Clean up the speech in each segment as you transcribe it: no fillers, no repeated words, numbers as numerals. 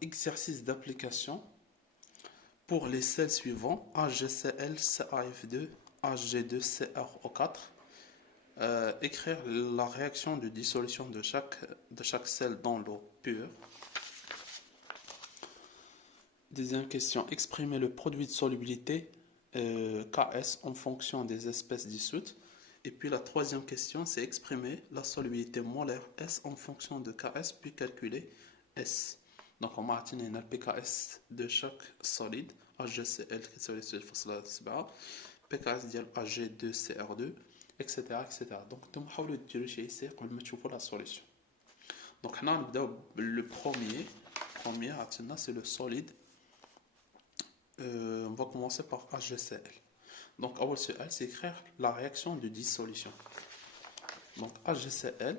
exercice d'application pour les sels suivants HgCl, CaF2, Hg2, CrO4. Écrire la réaction de dissolution de chaque sel dans l'eau pure. Deuxième question, exprimer le produit de solubilité Ks en fonction des espèces dissoutes. Et puis la troisième question, c'est exprimer la solubilité molaire S en fonction de Ks, puis calculer S. Donc on va obtenir le pKs de chaque solide, HgCl qui est sur le pKs ديال Hg2Cr2, etc. Donc nous allons نديرو ici قبل ما تشوفوا la solution. Donc on va le premier c'est le solide. On va commencer par HgCl. Donc, avant CL, c'est écrire la réaction de dissolution. Donc, HgCl,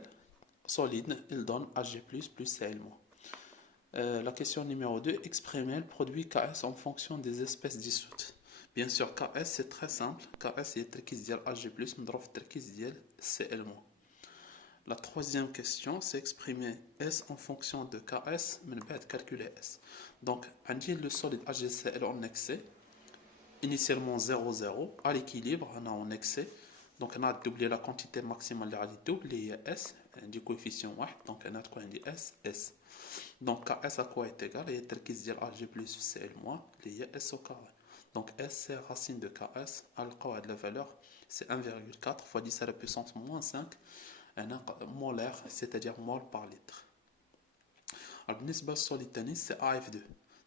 solide, il donne Hg+, plus Cl-. La question numéro 2, exprimer le produit Ks en fonction des espèces dissoutes. Bien sûr, Ks, c'est très simple. Ks, c'est le terkis ديال Hg+, مضروب في التركيز ديال Cl-. La troisième question, c'est exprimer S en fonction de Ks, mais pas calculer S. Donc, on dit le solide HgCl en excès, initialement 0,0, à l'équilibre, on a en excès. Donc, on a doublé la quantité maximale de double, il y a S, du coefficient 1, donc on a quoi, on dit S, S. Donc, Ks à quoi est égal? Il y a terkis ديال Hg plus Cl-, il y a S au carré. Donc, S, c'est racine de Ks, à la valeur, c'est 1,4 fois 10 à la puissance moins 5. molaire, c'est-à-dire mol par litre. Alors, بالنسبة للسوليد الثاني c'est AF2.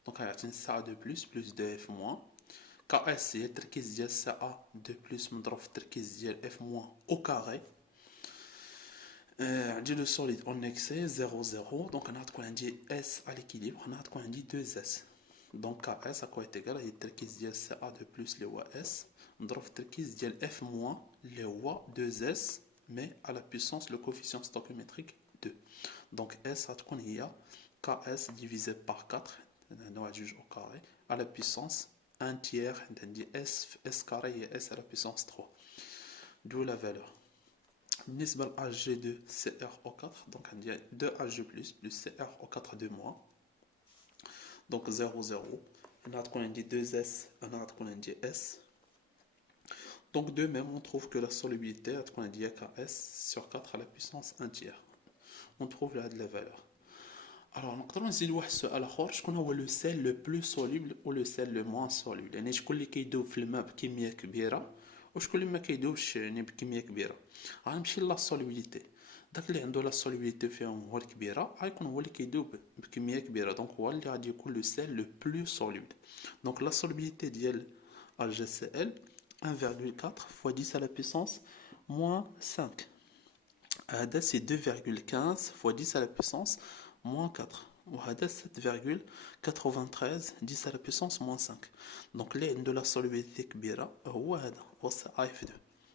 Donc, غيعطيني CA2 plus 2F moins. KS هي التركيز ديال CA2 plus مضروب في التركيز ديال F moins au carré. عندي لو سوليد en excès 0,0. Donc, أنا غتكون عندي S à l'équilibre. أنا غتكون عندي 2S. Donc, KS à quoi est égal? هي التركيز ديال CA2 plus اللي هو S مضروب في التركيز ديال F moins اللي هو 2S. Mais à la puissance, le coefficient stoichiométrique 2. Donc S a Ks divisé par 4, au carré, à la puissance 1 tiers, S carré et S à la puissance 3. D'où la valeur. Nisbal Hg2CrO4, donc on dit 2Hg plus CrO4 2 moins. Donc 0, 0. On a dit 2S, on a dit S. Donc de même, on trouve que la solubilité, qu'on a dit Ks sur 4 à la puissance 1 tiers. On trouve là de la valeur. Alors, on va essayer de voir ce à la fois, je connais le sel le plus soluble ou le sel le moins soluble. يعني شكون اللي كيدوب في الماء بكمية كبيرة وشكون اللي ما كيدوبش يعني بكمية كبيرة. غنمشي لا سولوبيليتي. داك اللي عنده لا سولوبيليتي فيهم هو الكبيرة غيكون هو اللي كيدوب بكمية كبيرة. دونك هو اللي غادي يكون لو سel le plus soluble. دونك لا solubilité ديال HgCl 1,4 fois 10 à la puissance moins 5. هذا c'est 2,15 fois 10 à la puissance moins 4. وهذا 7,93 10 à la puissance moins 5. Donc اللي عنده la solubilité كبيرة هو هذا هو AF2.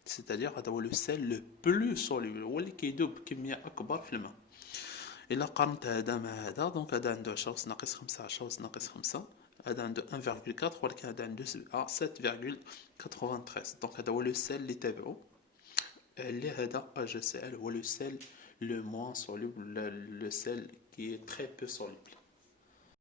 C'est-à-dire هذا هو le sel le plus soluble هو اللي كيدوب بكمية أكبر في الماء. إلا قارنت هذا مع هذا دونك هذا عنده 10 أس ناقص 5 10 أس ناقص 5. هذا عنده 1,4 ولكن هذا عنده 7,93. دونك هذا هو لو سيل اللي تابعو اللي هذا HgCl هو لو سيل le moins soluble, le sel qui est très peu soluble.